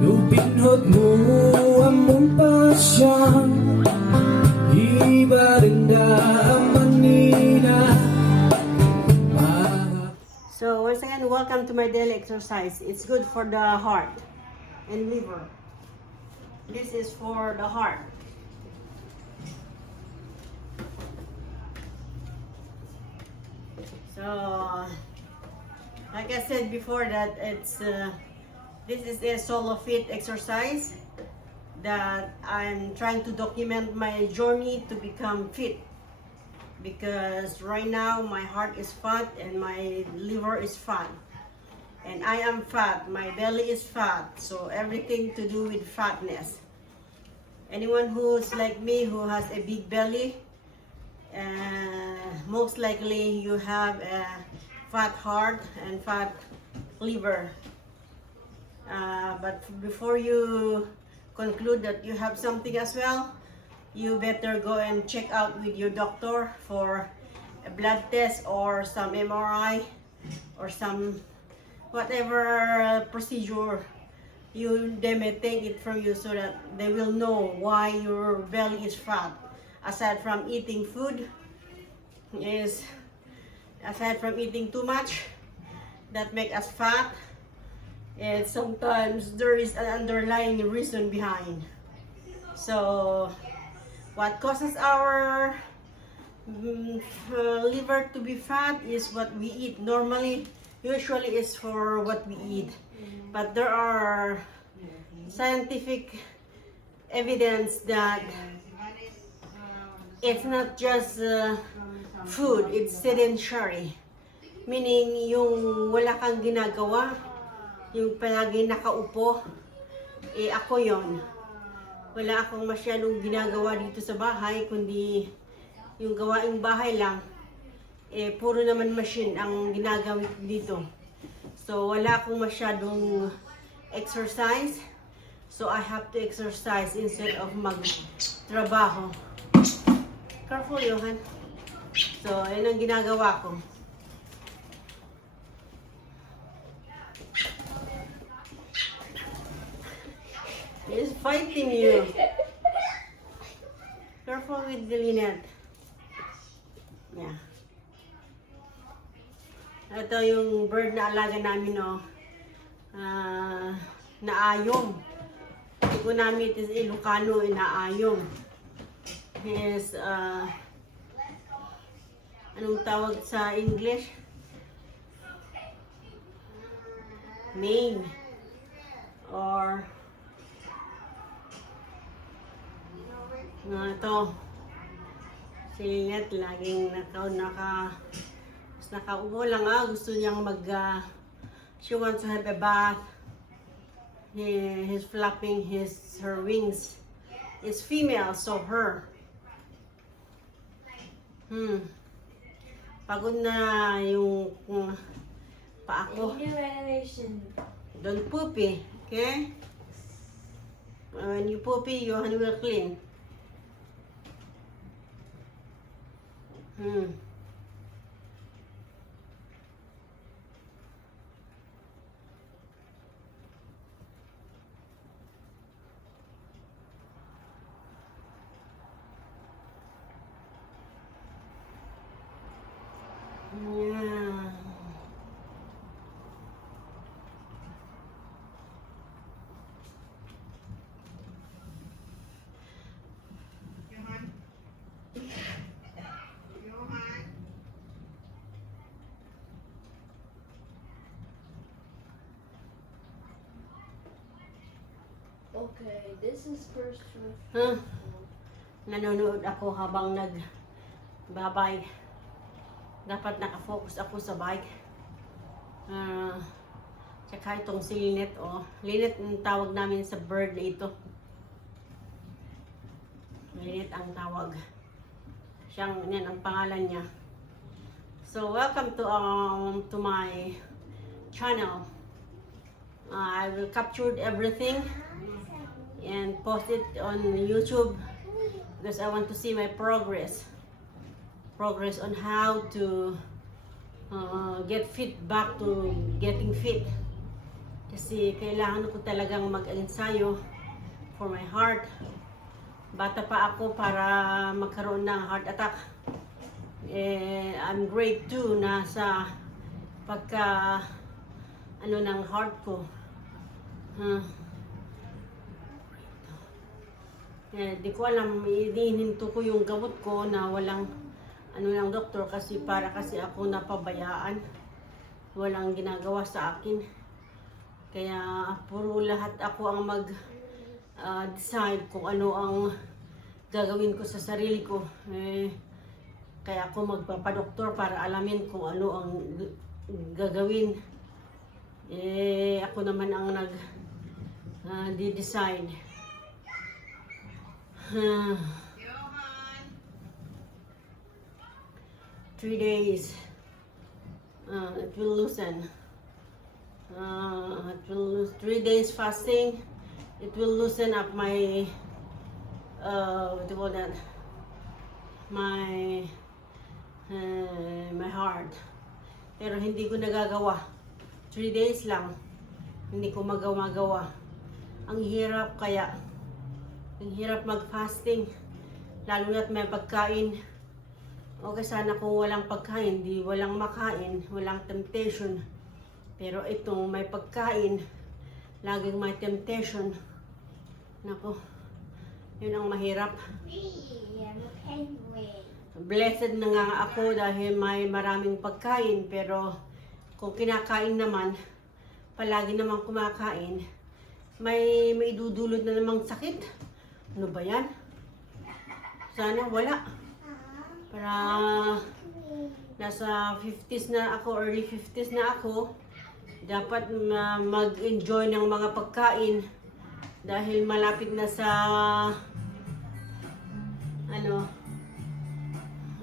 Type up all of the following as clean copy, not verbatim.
Lupinhot mo among pasyon, iba rin na Manila. So once again, welcome to my daily exercise. It's good for the heart and liver. This is for the heart. So, like I said before, that this is a solo fit exercise that I'm trying to document my journey to become fit. Because right now my heart is fat and my liver is fat. And I am fat, my belly is fat, so everything to do with fatness. Anyone who's like me who has a big belly, most likely you have a fat heart and fat liver. But before you conclude that you have something as well, you better go and check out with your doctor for a blood test or some MRI or some whatever procedure they may take it from you, so that they will know why your belly is fat. Aside from eating food, aside from eating too much that make us fat, and sometimes there is an underlying reason behind. So what causes our liver to be fat is what we eat. Usually is for what we eat. But there are scientific evidence that it's not just food, it's sedentary. Meaning yung wala kang ginagawa, yung palagi nakaupo, ako yon. Wala akong masyadong ginagawa dito sa bahay, kundi yung gawaing bahay lang, puro naman machine ang ginagamit dito. So wala akong masyadong exercise, so I have to exercise instead of magtrabaho. Careful, Johan. So yun ang ginagawa ko. He's fighting you. Careful with the Lynette. Yeah. Ito yung bird na alaga namin, naayom. Hindi ko namin ito sa Ilocano, naayom. His, anong tawag sa English? Mane. Or ito, si Lynette laging nakaupo lang, gusto niyang she wants to have a bath. He's flapping her wings. It's female, so her. Pagod na yung paa ko. Don't poopy, okay? When you poopy, your hand will clean. Yeah. Okay, this is first roof. Nanonood ako habang nagbabike. Dapat nakafocus ako sa bike. Tsaka itong si Lynette, Lynette ang tawag namin sa bird na ito. Lynette ang tawag. Yan ang pangalan niya. So welcome to my channel. I will capture everything and post it on YouTube because I want to see my progress on how to get fit back to getting fit. Kasi kailangan ko talagang mag-ensayo for my heart. Bata pa ako para magkaroon ng heart attack. I'm grade 2 na sa pagka ng heart ko. Di ko alam, inihinto ko yung gamot ko na walang ng doktor kasi ako napabayaan. Walang ginagawa sa akin. Kaya puro lahat ako ang decide kung ano ang gagawin ko sa sarili ko. Kaya ako magpapadoktor para alamin kung ano ang gagawin. Ako naman ang decide. 3 days. It will loosen. 3 days fasting. It will loosen up my what do you call that? My heart. Pero hindi ko nagagawa. 3 days lang. Hindi ko magawa. Ang hirap kaya. Ang hirap mag-fasting. Lalo na't may pagkain. Okay, sana kung walang pagkain, walang makain, walang temptation. Pero itong may pagkain, laging may temptation. Nako, yun ang mahirap. Blessed na nga ako dahil may maraming pagkain, pero kung kinakain naman, palagi naman kumakain, may dudulot na namang sakit. Ano ba yan? Sana wala. Para nasa 50s na ako, early 50s na ako, dapat mag-enjoy ng mga pagkain dahil malapit na sa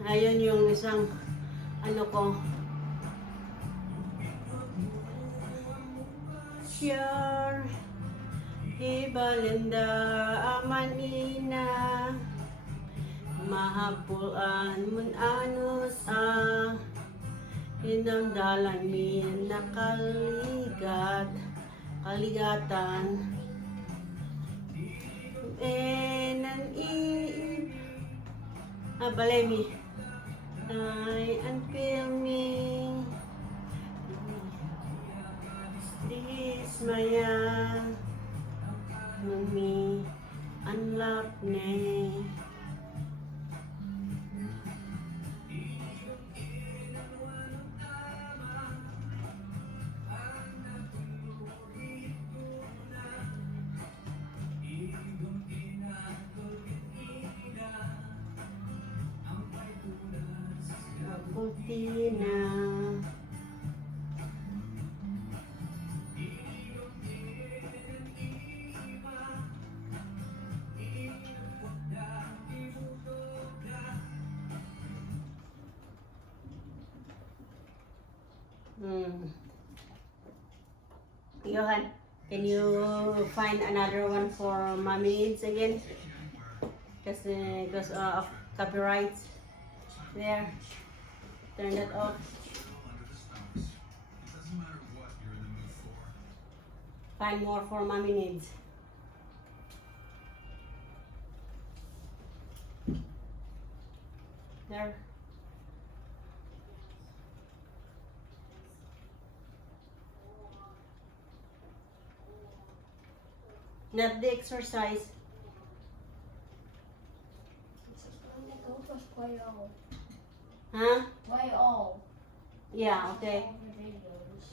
ayun yung isang ko. Sure, ibalenda amanina, mahapuan mun anus hinamdalan min kaligatan enan balemi I unfeel me this maya me unlock ne. Putina. Johan, can you find another one for mommy needs again? Because of copyrights. There. Turn that off. Find more for mommy needs. There. Not the exercise. Huh? Why all? Yeah, okay. All the videos.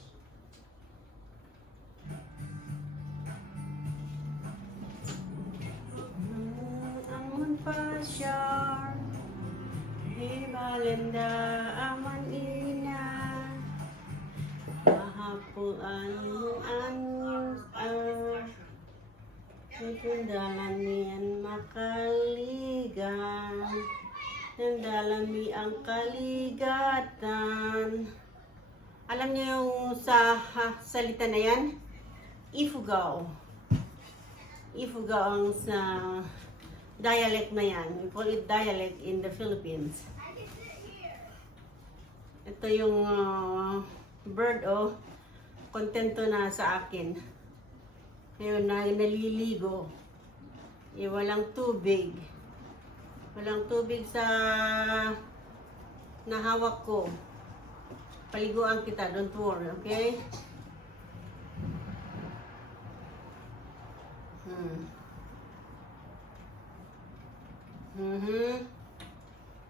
Amun pasyar, ibalenda aman ina, mahapuan mong anyos itundalan niyan makaligan, nandalami ang kaligatan. Alam niyo yung sa salita na yan? Ifugao. Ifugao ang sa dialect na yan. We call it dialect in the Philippines. Ito yung bird, oh. Kontento na sa akin. Ngayon na naliligo. Walang tubig. Walang tubig sa nahawak ko. Paliguan kita, don't worry, okay?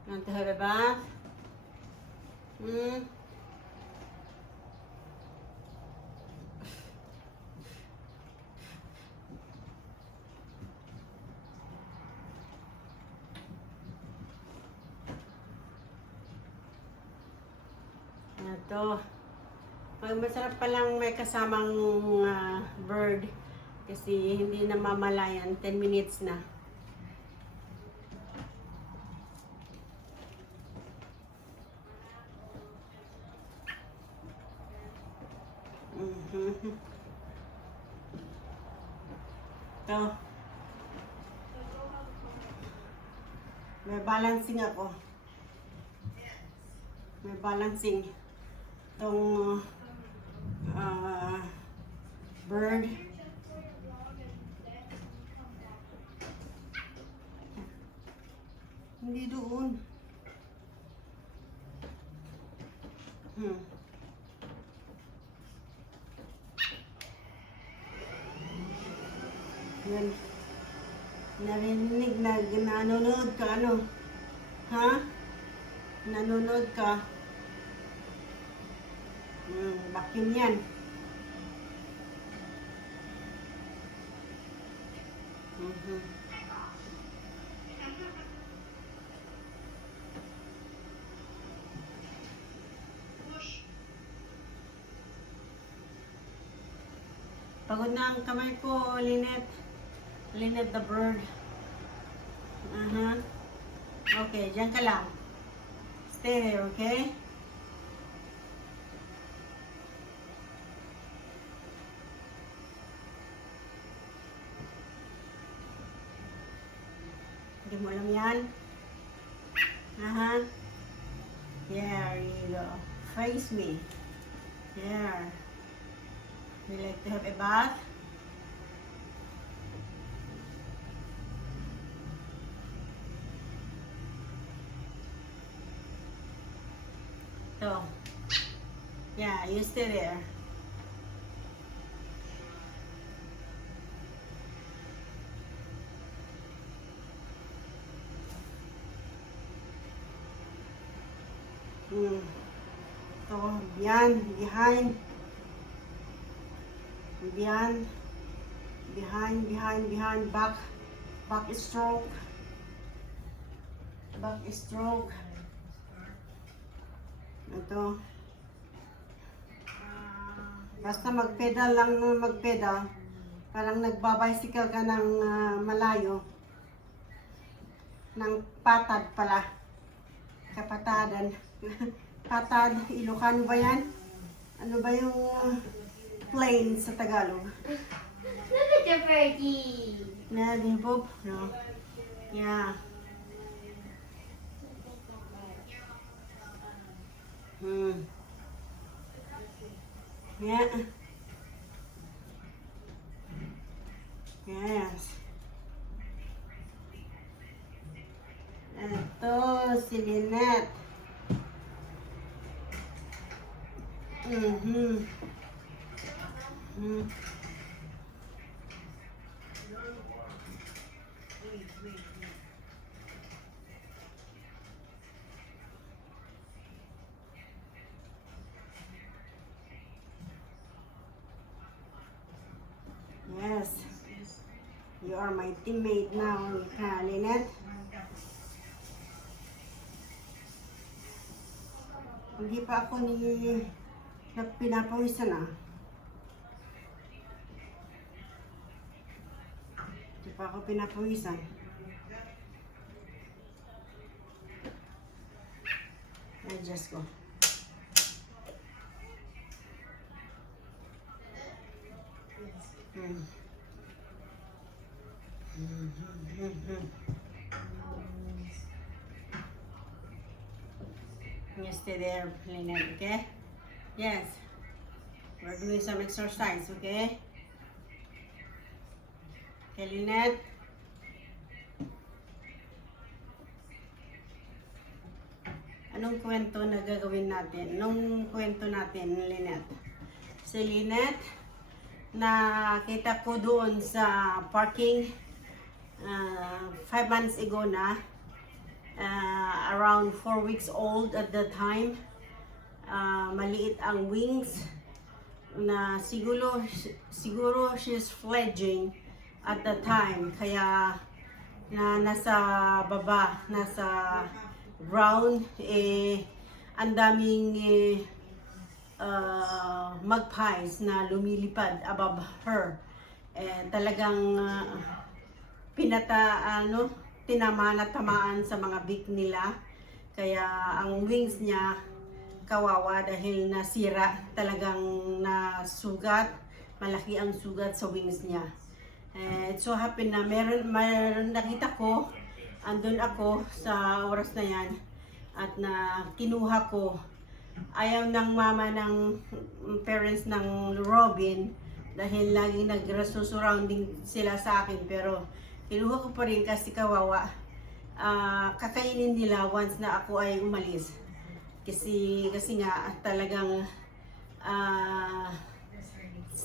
Want to have a bath? Ito. Masarap palang may kasamang bird kasi hindi na mamalayan. 10 minutes na. Ito. May balancing ako. May balancing. Itong bird. Hindi doon. Yan. Narinig na nanonood ka, ano? Ha? Nanonood ka? Vacuum yan. Pagod na ang kamay ko, Lynette. Lynette the bird. Okay, dyan ka lang. Stay there, okay? Hindi mo alam yan? There you go. Face me. There. You like to have a bath? So, yeah, you stay there. So, yan, behind, back stroke, ito, basta magpedal lang ng magpedal, parang nagbabicycle ka ng malayo, ng patad pala, kapatadan. Patad, Ilocano ba yan? Ano ba yung plain sa Tagalog? Look at your birdie. Bob? No. Yeah. Yeah. Yes. Ito, si Lynette. Yes. You are my teammate now, Lynette. Hindi pa ako pinapawisan ah. Hindi pa ako pinapawisan. Adjust ko. You stay there, Lynette, okay? Yes. We're doing some exercise, okay? Okay, Lynette? Anong kwento na gagawin natin? Anong kwento natin, Lynette? Si Lynette, nakita ko doon sa parking 5 months ago na, around 4 weeks old at the time. Maliit ang wings na siguro she's fledging at the time, kaya na nasa baba, nasa ground, ang daming magpies na lumilipad above her. Talagang tamaan sa mga beak nila, kaya ang wings niya kawawa dahil nasira, talagang nasugat, malaki ang sugat sa wings niya. It so happen na meron nakita ko, andun ako sa oras na yan, at na kinuha ko. Ayaw ng mama ng parents ng Robin dahil lagi nag-surrounding sila sa akin, pero kinuha ko pa rin kasi kawawa. Kakainin nila once na ako ay umalis. Kasi nga talagang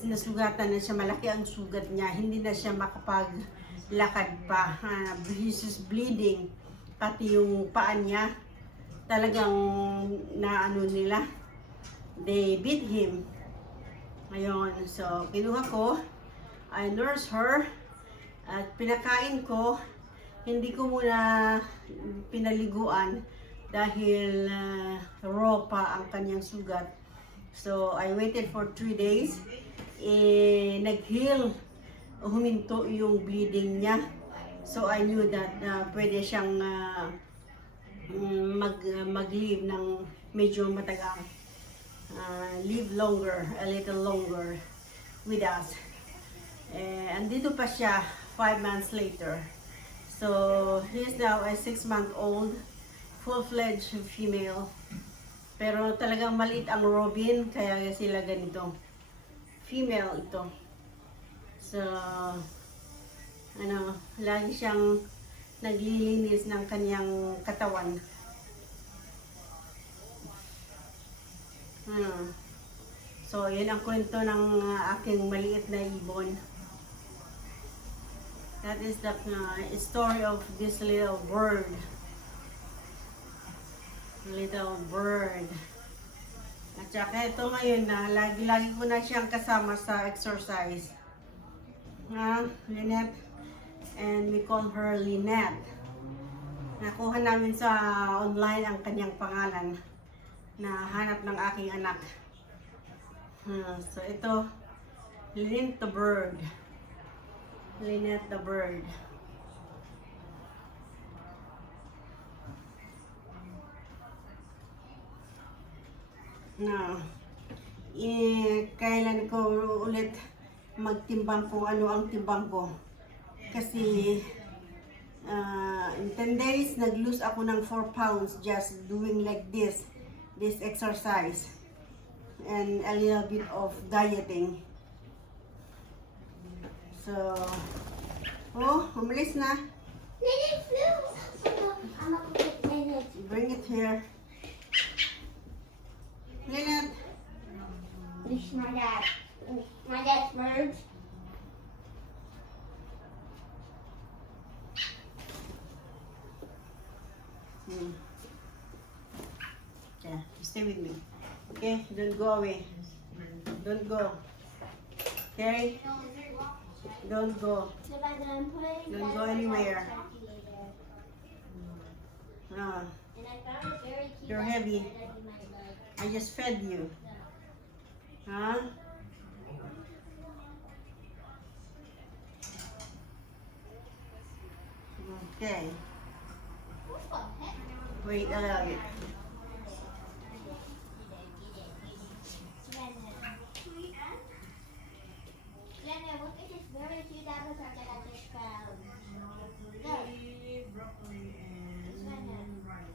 nasugatan na siya, malaki ang sugat niya, hindi na siya makapaglakad pa. He's bleeding, pati yung paan niya talagang nila, they beat him. Ayun, so kinuha ko, I nurse her at pinakain ko. Hindi ko muna pinaliguan dahil raw pa ang kanyang sugat. So I waited for 3 days. Nag-heal, huminto yung bleeding niya. So I knew that pwede siyang mag-live ng medyo matagal. Live longer, a little longer with us. Andito pa siya 5 months later. So he is now a 6-month-old, full-fledged female. Pero talagang maliit ang Robin, kaya sila ganito. Female ito. So, lagi siyang naglilinis ng kanyang katawan. So, yun ang kwento ng aking maliit na ibon. That is the story of this little bird. Little bird. At saka ito ngayon na lagi ko na siyang kasama sa exercise. Lynette. And we call her Lynette. Nakuha namin sa online ang kanyang pangalan na hanap ng aking anak. So ito, Lynette the bird. Lynette the bird. Kailan ko ulit magtimbang kung ano ang timbang ko. Kasi in 10 days, nag-lose ako ng 4 pounds just doing like this exercise. And a little bit of dieting. So, umalis na. Lily flew. I'm gonna put Lily. Bring it here. Lynette. Wish my dad. My dad's birds. Yeah, stay with me. Okay, don't go away. Don't go. Okay, don't go. Don't go anywhere. You're heavy. I just fed you. Huh? Okay. Wait a little bit. Look at this very cute avatar that I just found. Look. This one.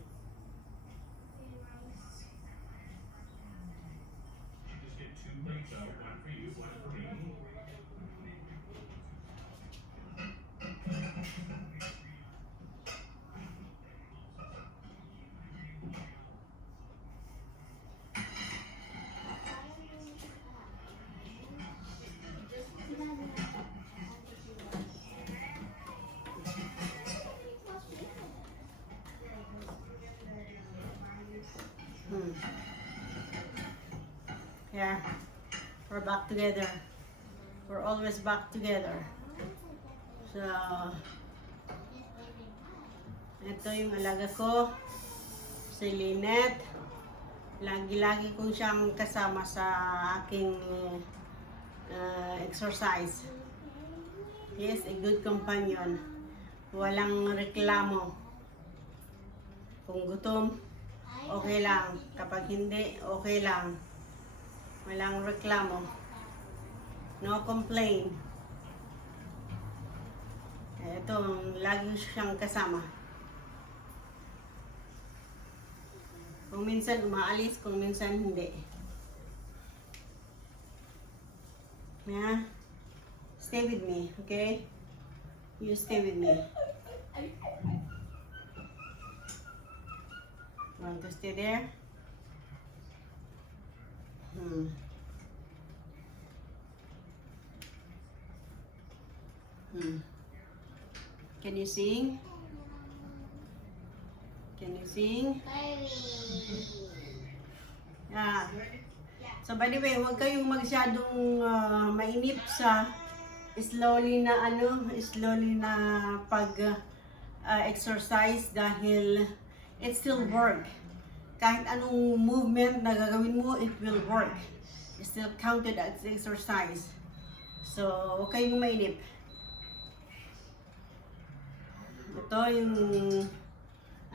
Yeah, we're back together. We're always back together. So, ito yung alaga ko, si Lynette. Lagi-lagi kong siyang kasama sa aking exercise. Yes, a good companion. Walang reklamo. Kung gutom, okay lang. Kapag hindi, okay lang. Walang reklamo. No complain. Ito, lagi siyang kasama. Kung minsan umaalis, kung minsan hindi. Yeah? Stay with me, okay? You stay with me. Want to stay there? Can you sing? Can you sing? Yeah. So by the way, huwag kayong masyadong mainip sa slowly na pag exercise dahil it still work. Kahit anong movement na gagawin mo, it will work. It's still counted as exercise. So, huwag kayong mainip. Ito yung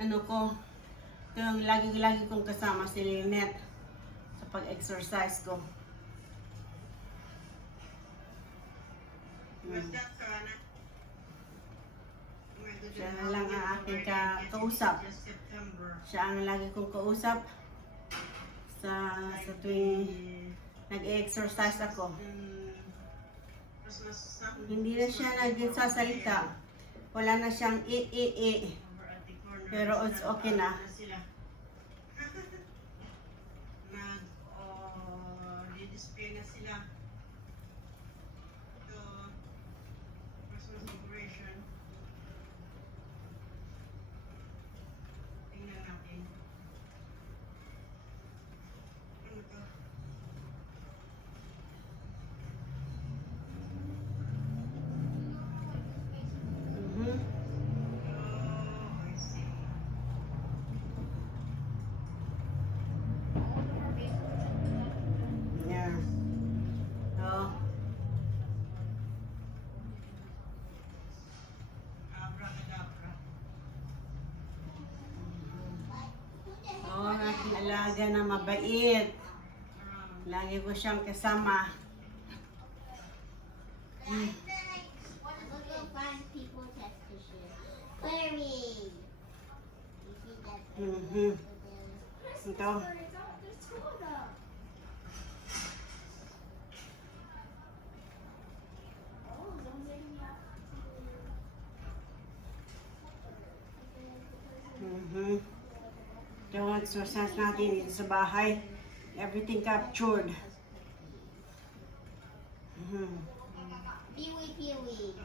ito yung lagi kong kasama si Lynette sa pag-exercise ko. Siya na lang ang aking kausap. Siya ang lagi kong kausap sa tuwing nag-exercise ako. Hindi na siya nagsasalita. Wala na siyang pero it's okay na. Nag-display na sila. Ito, Christmas decoration. Tingnan natin. Ano to? Alaga na mabait. Lagi ko siyang kasama. Ito. Yung exercise natin dito sa bahay, everything captured. Peewee.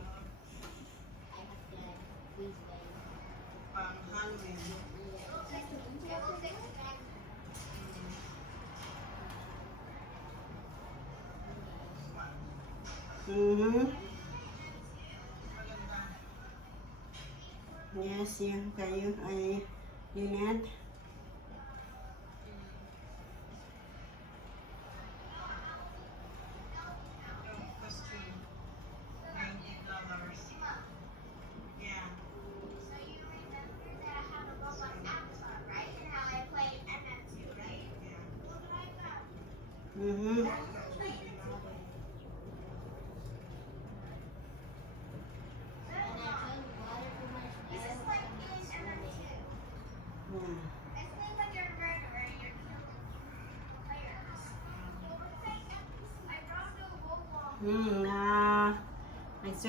Yes, yan kayo ay Lynette.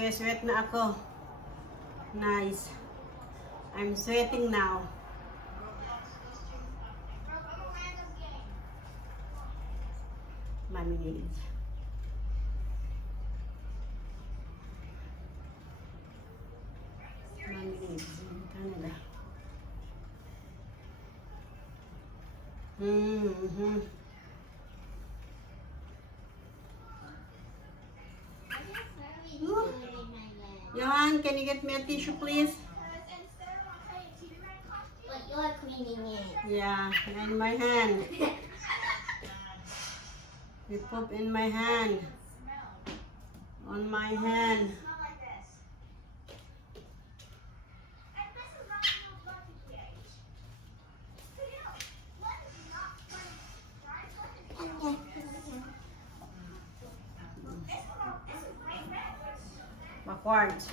Nag-sweat na ako. Nice. I'm sweating now. Mommy needs. Mommy needs in Canada. Johan, can you get me a tissue, please? But you're cleaning it. Yeah, in my hand. You poop in my hand. On my hand. Backwards.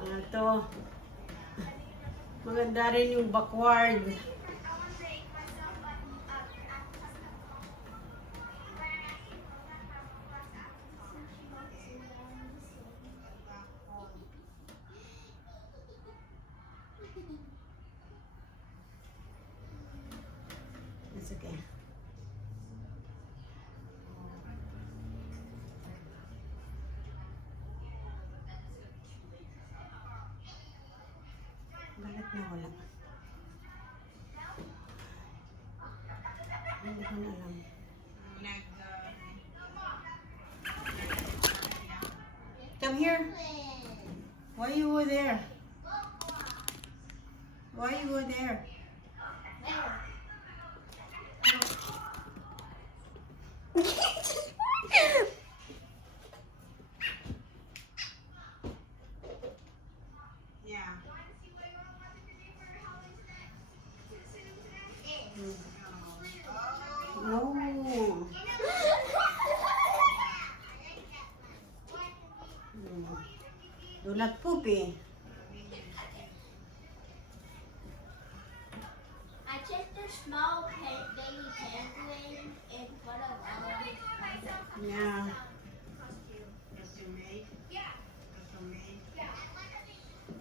Ito. Maganda rin yung backward. It's okay. Bakit nawala? Hindi ko na alam. Come here. Why you were there? Why you were there? Yeah. No. Do not poop eh. I checked the small baby penguin in front of our Yeah.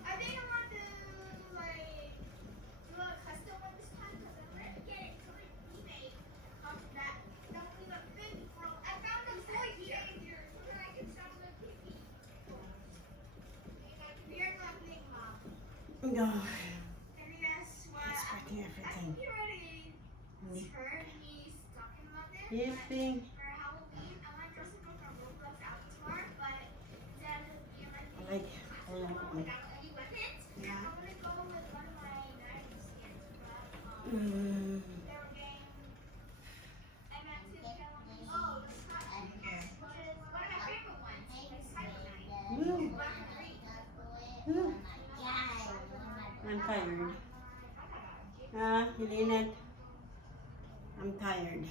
I think I want to like do a custom one this time because I'm gonna get it to eBay. That was a big pro. I found a toy here so that I can sell the TV. You're not big, Mom. No. And that's why It's packing I everything. think you already heard me talking about this. Yippee. For Halloween, I want girls to go from Roblox Avatar, but instead of being like I like without any weapons, Yeah. I'm gonna go with one of my knife skins. But they were getting MX is telling me, oh, this is which is one of my favorite ones, like Cyber Knight. Black and green. I'm tired. Hilinet. I'm tired.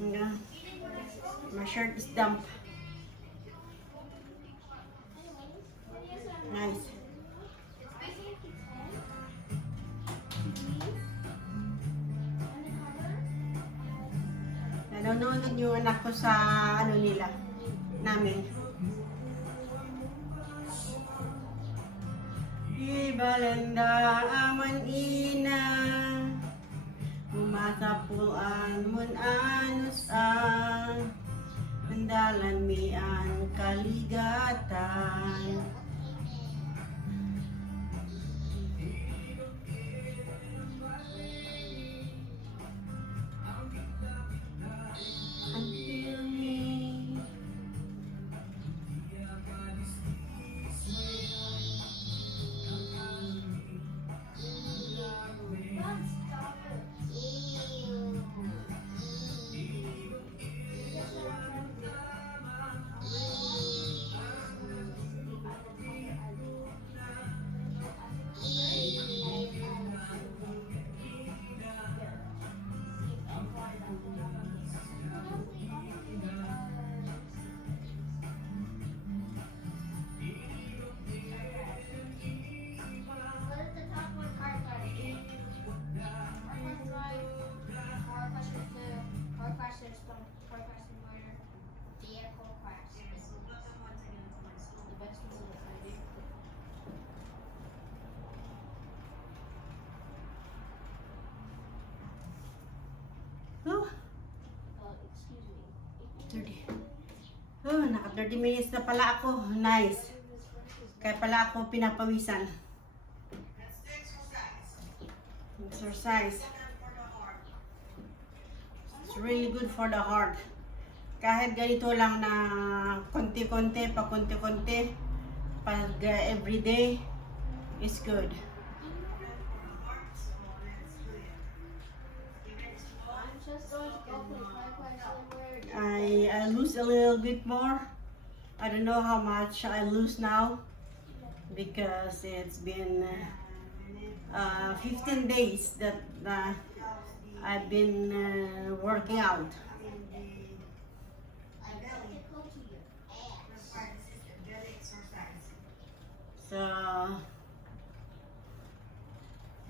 Yeah. My shirt is damp. Nice. Nanonood yung anak ko sa ano nila, namin. Ibalanda aman ina, umasapuan mun anus ang, andalan mi ang kaligatan. Until me. What is the top one card card? Car question two, car question stone, car question minor, vehicle crash. The best ones are the Oh, excuse me. 30. Oh, naka 30 minutes na pala ako. Nice. Kaya pala ako pinapawisan. Exercise. It's really good for the heart. Kahit ganito lang na konti-konti, pa konti-konti, pag everyday, is good. I'm just going to go play Firefighter Silver. I lose a little bit more. I don't know how much I lose now because it's been 15 days that I've been working out. So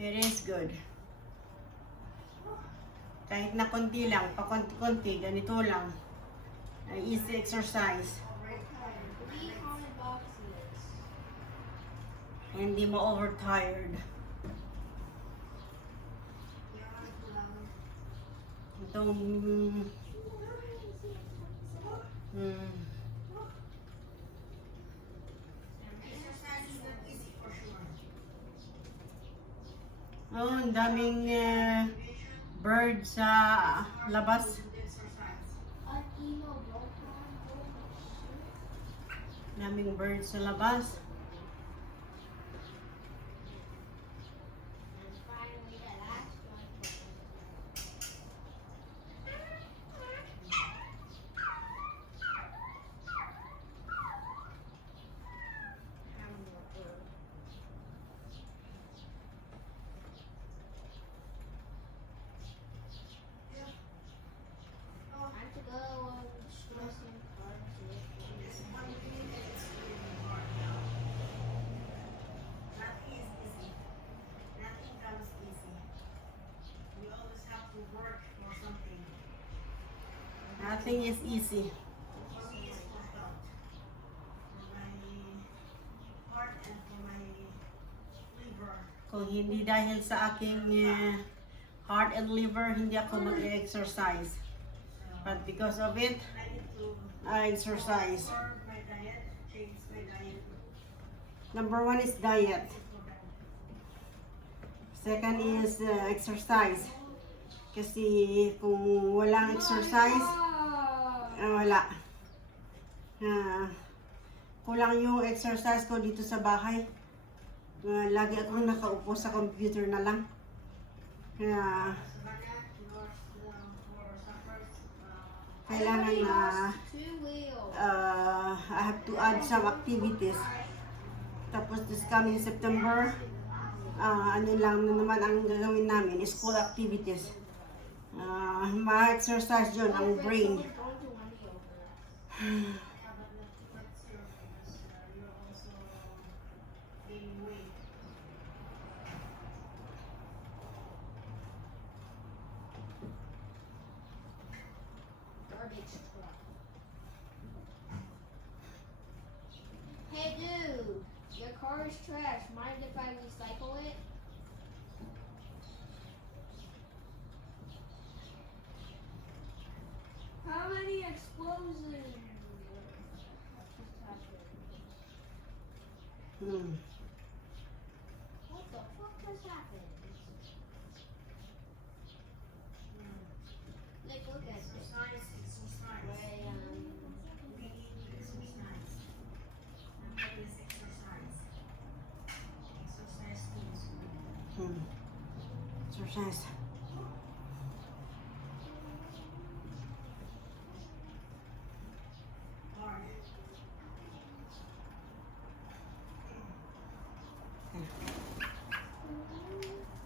it is good. Kahit na konti lang, pa konti-konti, ganito lang. Easy exercise. 3 common boxes. Hindi mo overtired. Itong ang daming bird sa labas. An emo broke. Daming bird sa labas. And finally the last one. Time to go on stressing cards. Nothing comes easy. You always have to work for something. Nothing is easy. For me, it's worked out. For my heart and for my liver. Kung hindi dahil sa aking heart and liver, hindi ako mag-exercise. But because of it, I exercise. Number 1 is diet. Second is exercise. Kasi kung walang exercise, wala. Kulang yung exercise ko dito sa bahay. Lagi akong nakaupo sa computer na lang. Kailangan na I have to add some activities. Tapos this coming September, ano lang na naman ang gagawin namin is school activities. Ma-exercise yun ang brain. Garbage truck. Hey dude, your car is trash. Mind if I recycle it? How many explosions? What the fuck just happened? Like, look at this. Wait, Exercise.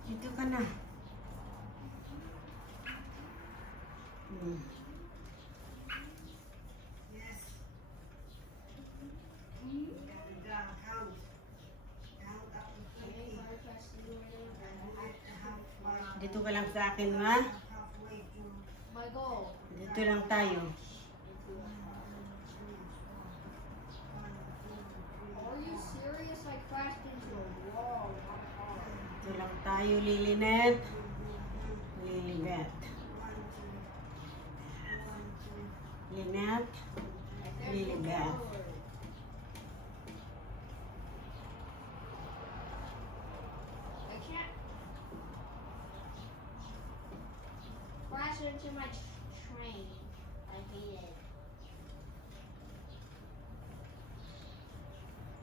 Dito ka na. Dito ka lang sa akin, ha? my goal. Dito lang tayo. Are you serious? I crashed into a wall. Dito lang tayo, Lilinet. Lilibet. Linet. Lilibet. I can't crash into my train. I hate it.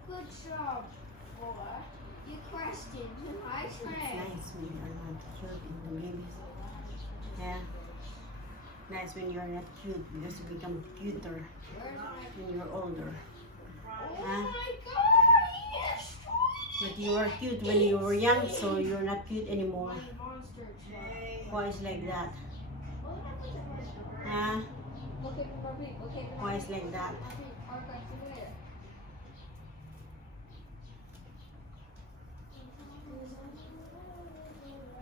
Good job, boy. You crashed into my It's train. nice when you're not cute in the babies. Yeah. Nice when you're not cute because you become cuter Where's my... when you're older. Oh Huh? my god, he destroyed But you were cute when you were young, so you're not cute anymore. my monster truck. Why is like that? What happened to monster? Huh? Look at my feet, look at Why is like that? my feet are going to where?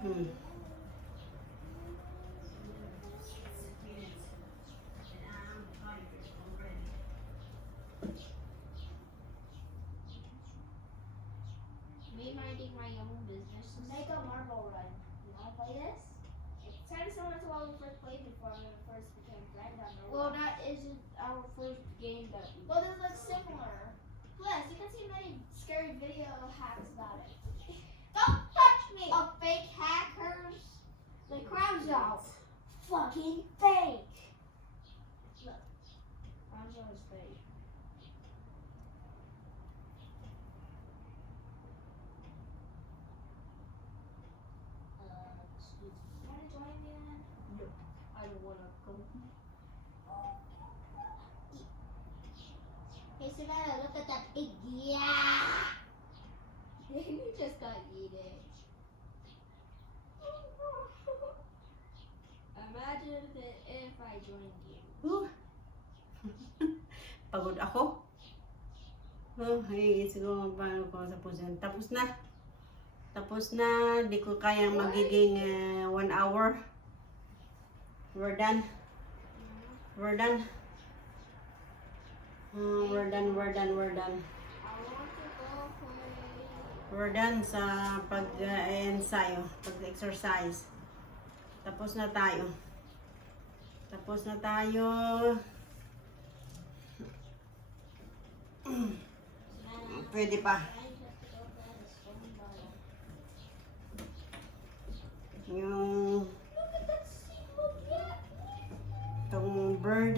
Hmm. Me minding my own business. Make a marble run. You wanna play this? It's kind of similar to what we first played before we first became friends on Roblox. Well, that isn't our first game that we. Well, this looks similar. Plus, you can see many scary video hacks about it. Don't touch me! Of fake hackers. The crowd's out. Fucking fake. Look, crowd's out is fake. Excuse me. You wanna join me then? No. I don't wanna come. Hey Savannah, look at that pig. Yeah! You just got eaten. Imagine if I joined you. Whew. Pagod ako. Oh, hey, siguro paano ko tapusin. Tapos na. Tapos na. Di ko kayang magiging 1 hour. We're done. We're done. We're done, we're done, we're done. I want to go play. We're done sa pag-ensayo, pag-exercise. Tapos na tayo. Tapos na tayo. Pwede pa. Yung itong bird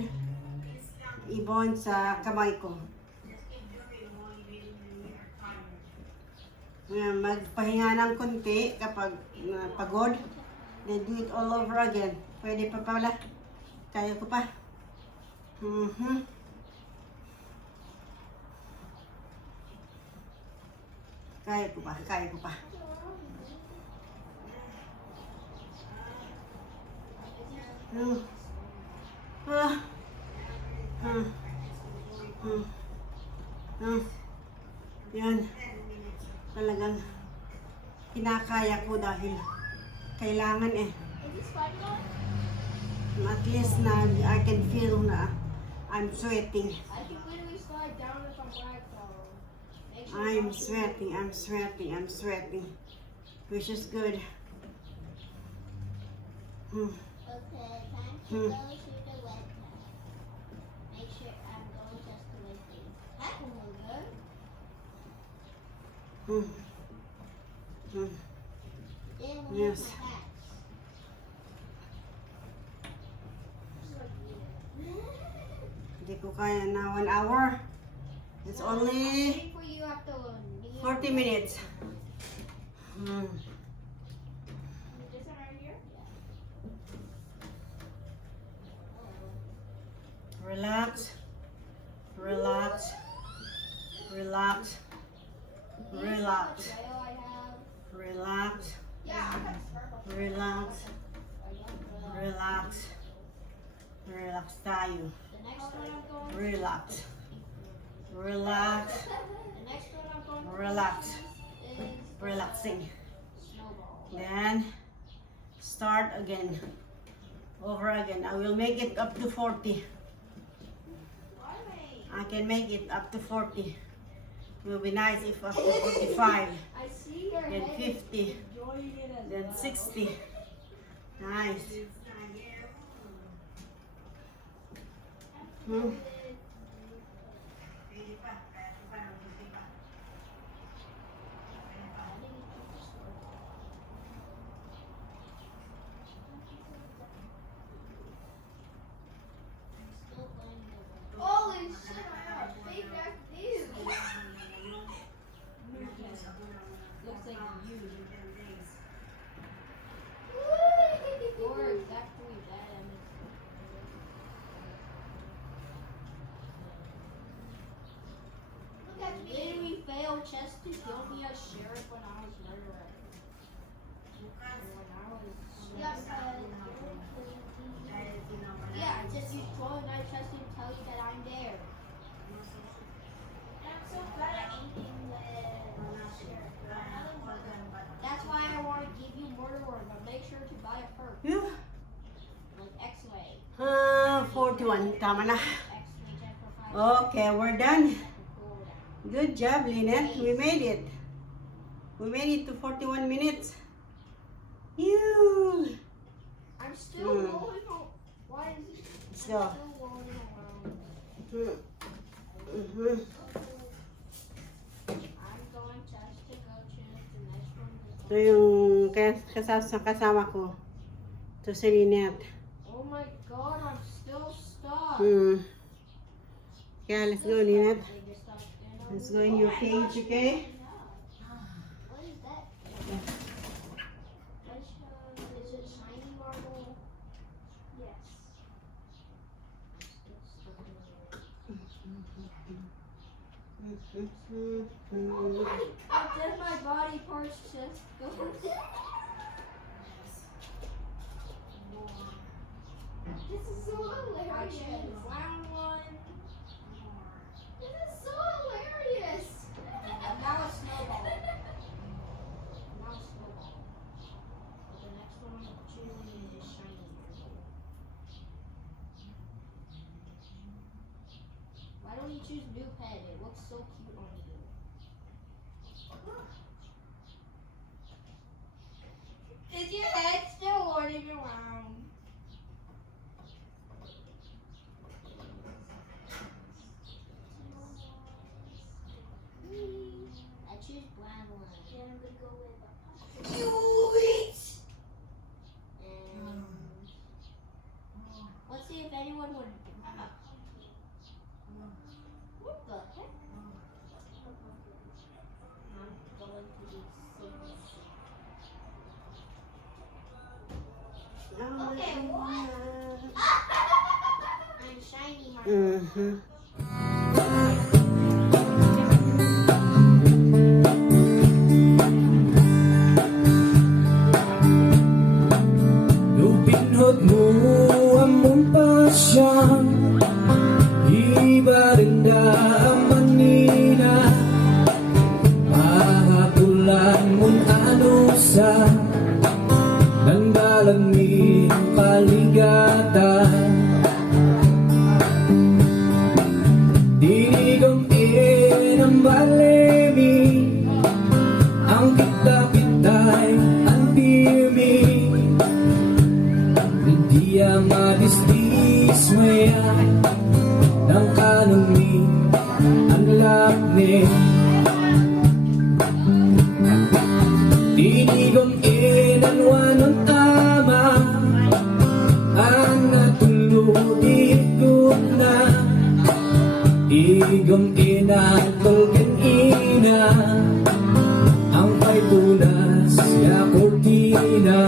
ibon sa kamay ko. Magpahinga ng konti kapag pagod. Then do it all over again. Pwede pa pala. Kaya ko pa. Kaya ko pa, kaya ko pa. Yan. Talagang kinakaya ko dahil kailangan eh. Is this fun though? At least na I can feel na I'm sweating. I can literally slide down if I'm black though. Make sure I'm you- sweating, I'm sweating, I'm sweating. Which is good. Okay, time to go to the website. Make sure I'm going just to my things. That one was good. Then we'll Yes. have my hats. Hindi ko kaya na 1 hour. It's only Waiting for you after 40 minutes. Hmm. This one right here? Relax. Relax. Relax. Relax. I have. Relax. Yeah, I have purple. Relax. I got the- Relax. Relax tayo. The next one I'm going. Relax. Relax. The next one I'm going. to Relax. Is Relaxing. snowball. Then start again. Over again. I will make it up to 40. Why wait? I can make it up to 40. It will be nice if up to 45. I see your Then head 50. enjoying it as Then well. 60. Nice. Hmm. just to kill me as sheriff when I was murderer. Yeah, just use troll and I trust him to tell you that I'm there. I'm so glad I ain't in with sheriff. That's why I want to give you murderer, but make sure to buy a perk. Yeah. Like X-Ray. 41. Tama na. X-Ray check for 5 Okay, we're done. cooldown. Good job, Lynette. We made it. We made it to 41 minutes. You. I'm still Hmm. rolling on. Why is it? Let's I'm go. still rolling around. Mhm. I'm going just to go choose the next one. Ito yung kasama ko. Ito si Lynette. Oh my god, I'm still stuck. Kaya let's go, Lynette. They just stuck in a- Let's go in your cage, okay? What is that? Is it shiny marble? Yes. I'm still stuck in it. How did my body parts just go? This is so I hilarious. choose round one. This is so hilarious. Now it's snowball. Now it's snowball. But the next one I'm choosing is shiny marble. Why don't you choose new pet? It looks so cute on you. Is your head still running around? I choose brown one. Then we go with And let's see if anyone would. What the heck? I'm going to be safe. Okay, what? I'm shiny marble. Nung pinhot mo among pasyang iba rin na ang manina mahatulan mong ano sa nanggalaming kaligatan dinigamin ang balemi ang kita-kita'y antimi hindi ang madisdismaya ng kanumi ang lakni dinigong inanwan ng tama ang natulugit ko na igong inatulgan ina ang pay punas ya cortina